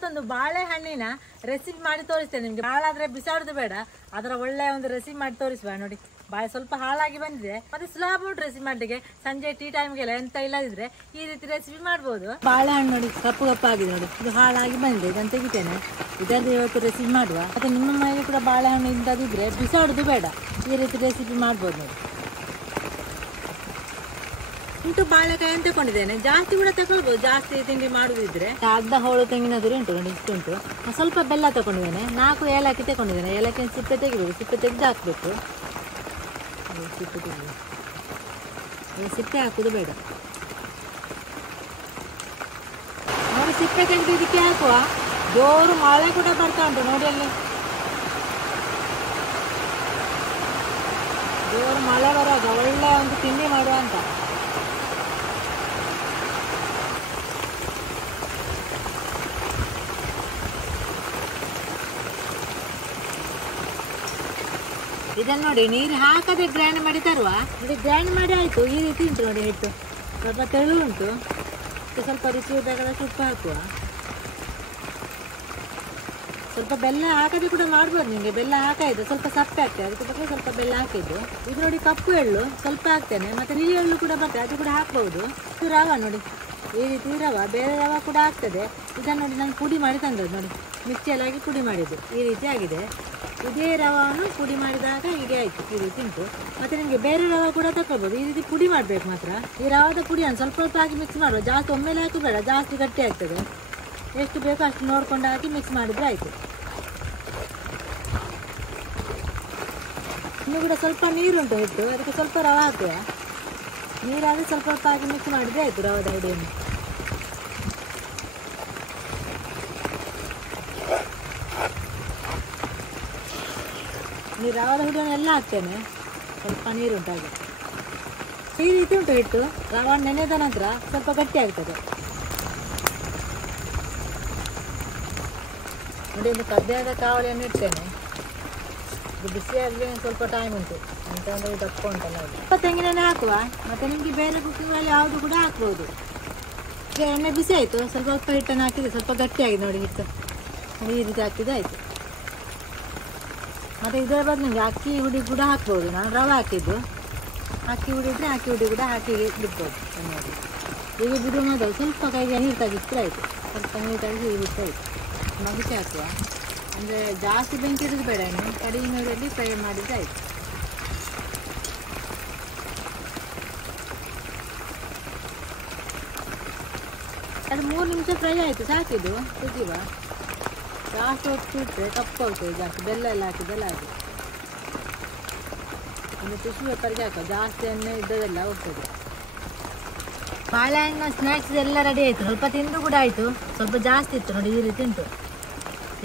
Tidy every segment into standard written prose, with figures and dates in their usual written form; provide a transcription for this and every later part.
ಇವತ್ತೊಂದು ಬಾಳೆಹಣ್ಣಿನ ರೆಸಿಪಿ ಮಾಡಿ ತೋರಿಸ್ತೇನೆ ನಿಮ್ಗೆ. ಹಾಳಾದ್ರೆ ಬಿಸಾಡುದು ಬೇಡ, ಅದರ ಒಳ್ಳೆ ಒಂದು ರೆಸಿಪಿ ಮಾಡಿ ತೋರಿಸುವ. ನೋಡಿ, ಬಾಳೆ ಸ್ವಲ್ಪ ಹಾಳಾಗಿ ಬಂದಿದೆ, ಮತ್ತೆ ಸುಲಭ ಉಂಟು ರೆಸಿಪಿ ಮಾಡ್ಲಿಕ್ಕೆ. ಸಂಜೆ ಟೀ ಟೈಮ್ಗೆಲ್ಲ ಎಂತ ಇಲ್ಲದಿದ್ರೆ ಈ ರೀತಿ ರೆಸಿಪಿ ಮಾಡ್ಬೋದು. ಬಾಳೆಹಣ್ಣು ನೋಡಿ ಕಪ್ಪು ಕಪ್ಪಾಗಿದೆ, ನೋಡಿ ಇದು ಹಾಳಾಗಿ ಬಂದಿದೆ, ಇದನ್ನು ತೆಗಿತೇನೆ. ಇದರದ್ದು ಇವತ್ತು ರೆಸಿಪಿ ಮಾಡುವ. ಮತ್ತೆ ನಿಮ್ಮ ಮನೆಯಲ್ಲಿ ಕೂಡ ಬಾಳೆಹಣ್ಣು ಇಂಥದಿದ್ರೆ ಬಿಸಾಡುದು ಬೇಡ, ಈ ರೀತಿ ರೆಸಿಪಿ ಮಾಡ್ಬೋದು. ನೋಡಿ, ಇಂಟು ಬಾಳೆಕಾಯಿ ಅಂತ ತಗೊಂಡಿದ್ದೇನೆ, ಜಾಸ್ತಿ ಕೂಡ ತಗೊಳ್ಬೋದು, ಜಾಸ್ತಿ ತಿಂಡಿ ಮಾಡುದಿದ್ರೆ. ಅರ್ಧ ಹೋಳು ತೆಂಗಿನ ತುರಿ ಉಂಟು ನೋಡಿ, ಇಷ್ಟುಂಟು. ಸ್ವಲ್ಪ ಬೆಲ್ಲ ತಗೊಂಡಿದ್ದೇನೆ, 4 ಏಲಕ್ಕಿ ತಗೊಂಡಿದ್ದೇನೆ. ಏಲಕ್ಕಿ ಸಿಪ್ಪೆ ತೆಗಿಬೇಕು, ಸಿಪ್ಪೆ ತೆಗೆದು ಹಾಕ್ಬೇಕು. ಸಿಪ್ಪೆ ತೆಗಿ, ಸಿಪ್ಪೆ ಹಾಕುದು ಬೇಡ. ನೋಡಿ, ಸಿಪ್ಪೆ ತೆಗೆದು ಇದಕ್ಕೆ ಹಾಕುವ. ಜೋರು ಮಳೆ ಕೂಡ ಬರ್ತಾ ಉಂಟು ನೋಡಿ, ಅಲ್ಲಿ ಜೋರು ಮಳೆ ಬರುವಾಗ ಒಳ್ಳೆ ಒಂದು ತಿಂಡಿ ಮಾಡುವ ಅಂತ. ಇದನ್ನು ನೋಡಿ, ನೀರು ಹಾಕದೆ ಗ್ರೈಂಡ್ ಮಾಡಿ ತರುವ. ನೋಡಿ, ಗ್ರೈಂಡ್ ಮಾಡಿ ಆಯ್ತು, ಈ ರೀತಿ ಉಂಟು ನೋಡಿ ಹಿಟ್ಟು. ಸ್ವಲ್ಪ ತೆಳು ಉಂಟು, ಸ್ವಲ್ಪ ರುಚಿ ಬೇಕಾದಷ್ಟು ಉಪ್ಪು ಹಾಕುವ. ಸ್ವಲ್ಪ ಬೆಲ್ಲ ಹಾಕದೆ ಕೂಡ ಮಾಡ್ಬೋದು ನಿಮಗೆ. ಬೆಲ್ಲ ಹಾಕಾಯ್ತು, ಸ್ವಲ್ಪ ಸಪ್ಪೆ ಆಗ್ತದೆ, ಅದಕ್ಕೆ ಬಗ್ಗೆ ಸ್ವಲ್ಪ ಬೆಲ್ಲ ಹಾಕಿದ್ದು. ಇದು ನೋಡಿ, ಕಪ್ಪು ಎಳ್ಳು ಸ್ವಲ್ಪ ಹಾಕ್ತೇನೆ, ಮತ್ತೆ ನೀರು ಎಳ್ಳು ಕೂಡ ಬರ್ತದೆ, ಅದು ಕೂಡ ಹಾಕ್ಬಹುದು. ಇದು ರವ ನೋಡಿ, ಈ ರೀತಿ ರವ, ಬೇರೆ ರವ ಕೂಡ ಆಗ್ತದೆ. ಇದನ್ನು ನೋಡಿ ನಾನು ಪುಡಿ ಮಾಡಿ ತಂದದ್ದು ನೋಡಿ, ಮಿಕ್ಸಿಯಲ್ಲಾಗಿ ಪುಡಿ ಮಾಡಿದ್ದು ಈ ರೀತಿ ಆಗಿದೆ. ಇದೇ ರವನ್ನು ಪುಡಿ ಮಾಡಿದಾಗ ಹೀಗೆ ಆಯಿತು, ಈ ರೀತಿ ಉಂಟು. ಮತ್ತು ನಿಮಗೆ ಬೇರೆ ರವ ಕೂಡ ತಗೊಳ್ಬೋದು, ಈ ರೀತಿ ಪುಡಿ ಮಾಡಬೇಕು ಮಾತ್ರ. ಈ ರವದ ಪುಡಿಯನ್ನು ಸ್ವಲ್ಪ ಸ್ವಲ್ಪ ಹಾಕಿ ಮಿಕ್ಸ್ ಮಾಡುವ, ಜಾಸ್ತಿ ಒಮ್ಮೆಲೆ ಹಾಕಬೇಡ, ಜಾಸ್ತಿ ಗಟ್ಟಿ ಆಗ್ತದೆ. ಎಷ್ಟು ಬೇಕೋ ಅಷ್ಟು ನೋಡ್ಕೊಂಡು ಹಾಕಿ ಮಿಕ್ಸ್ ಮಾಡಿದರೆ ಆಯಿತು. ಇನ್ನು ಕೂಡ ಸ್ವಲ್ಪ ನೀರುಂಟು ಹಿಟ್ಟು, ಅದಕ್ಕೆ ಸ್ವಲ್ಪ ರವ ಹಾಕುವ. ನೀರಾದರೆ ಸ್ವಲ್ಪ ಸ್ವಲ್ಪ ಹಾಕಿ ಮಿಕ್ಸ್ ಮಾಡಿದರೆ ಆಯಿತು ರವದ ಹುಡಿಯನ್ನು. ನೀರು ರವದ ಹುಡಿಯನ್ನು ಎಲ್ಲ ಹಾಕ್ತೇನೆ, ಸ್ವಲ್ಪ ನೀರುಂಟು ಹಾಗೆ. ಈ ರೀತಿ ಉಂಟು ಹಿಟ್ಟು. ರವ ನೆನೆದ ನಂತರ ಸ್ವಲ್ಪ ಗಟ್ಟಿ ಆಗ್ತದೆ ನೋಡಿ. ಒಂದು ಕಬ್ಬಿಣದ ಕಾವಲಿಯನ್ನು ಇಡ್ತೇನೆ, ಇದು ಬಿಸಿಯಾಗಿ ಸ್ವಲ್ಪ ಟೈಮ್ ಉಂಟು ಅಂತ ಅಂದರೆ ದಪ್ಪ ಉಂಟಲ್ಲ. ಸ್ವಲ್ಪ ತೆಂಗಿನೆಣ್ಣೆ ಹಾಕುವ, ಮತ್ತು ನಿಮಗೆ ಬೇರೆ ಕುಕ್ಕಿಂಗ್ ಮೇಲೆ ಯಾವುದು ಕೂಡ ಹಾಕ್ಬೋದು. ಈಗ ಎಣ್ಣೆ ಬಿಸಿ ಆಯಿತು, ಸ್ವಲ್ಪ ಉಪ್ಪು ಹಿಟ್ಟನ್ನು ಹಾಕಿದೆ, ಸ್ವಲ್ಪ ಗಟ್ಟಿಯಾಗಿದೆ ನೋಡಿ ಹಿಟ್ಟು. ಈ ರೀತಿ ಹಾಕಿದೆ ಆಯಿತು. ಮತ್ತು ಇದರ ಬದಲು ನಿಮಗೆ ಅಕ್ಕಿ ಹುಡಿ ಕೂಡ ಹಾಕ್ಬೋದು. ನಾನು ರವೆ ಹಾಕಿದ್ದು, ಅಕ್ಕಿ ಹುಡಿ ಇದ್ದರೆ ಅಕ್ಕಿ ಹುಡಿ ಕೂಡ ಹಾಕಿ ಬಿಡ್ಬೋದು. ಚೆನ್ನಾಗಿ ಈಗ ಬಿಡು ಮಾಡೋದು, ಸ್ವಲ್ಪ ಕೈಗೆ ನೀರು ತೆಗಿಸಿದ್ರೆ ಆಯಿತು. ಸ್ವಲ್ಪ ನೀರು ತೆಗೆದು ಬಿಟ್ಟು ಆಯಿತು. ಮಗುಚಿ ಹಾಕುವ, ಅಂದರೆ ಜಾಸ್ತಿ ಬೆಂಕಿ ಇರೋದು ಬೇಡ, ಇನ್ನು ಕಡಿಮೆ ನೀರಲ್ಲಿ ಫ್ರೈ ಮಾಡಿದರೆ ಆಯಿತು. ಅದು 3 ನಿಮಿಷ ಫ್ರೈ ಆಯಿತು, ಸಾಕಿದು ತೆಗಿವ. ಜಾಸ್ತಿ ಹೊತ್ತು ಇಟ್ಟರೆ ಕಪ್ಪು ಹೋಗ್ತದೆ, ಜಾಸ್ತಿ ಬೆಲ್ಲ ಎಲ್ಲ ಹಾಕಿದ್ದೆಲ್ಲ ಹಾಕಿ. ಒಂದು ಟಿಶ್ಯೂ ಪೇಪರ್ಗೆ ಹಾಕುವ, ಜಾಸ್ತಿ ಎಣ್ಣೆ ಇದ್ದದೆಲ್ಲ ಹೋಗ್ತದೆ. ಬಾಳೆಹಣ್ಣಿನ ಸ್ನ್ಯಾಕ್ಸ್ ಎಲ್ಲ ರೆಡಿ ಆಯಿತು, ಸ್ವಲ್ಪ ತಿಂದು ಕೂಡ ಆಯಿತು. ಸ್ವಲ್ಪ ಜಾಸ್ತಿ ಇತ್ತು ನೋಡಿ, ಈ ರೀತಿ ಉಂಟು.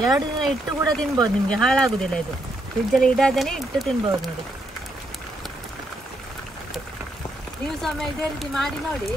2 ದಿನ ಇಟ್ಟು ಕೂಡ ತಿನ್ಬೋದು, ನಿಮಗೆ ಹಾಳಾಗೋದಿಲ್ಲ ಇದು. ಫ್ರಿಜ್ಜಲ್ಲಿ ಇಡೋದೇ ಇಟ್ಟು ತಿನ್ಬೋದು ನೋಡಿ. ನೀವು ಸಮಯ ಇದೇ ರೀತಿ ಮಾಡಿ ನೋಡಿ.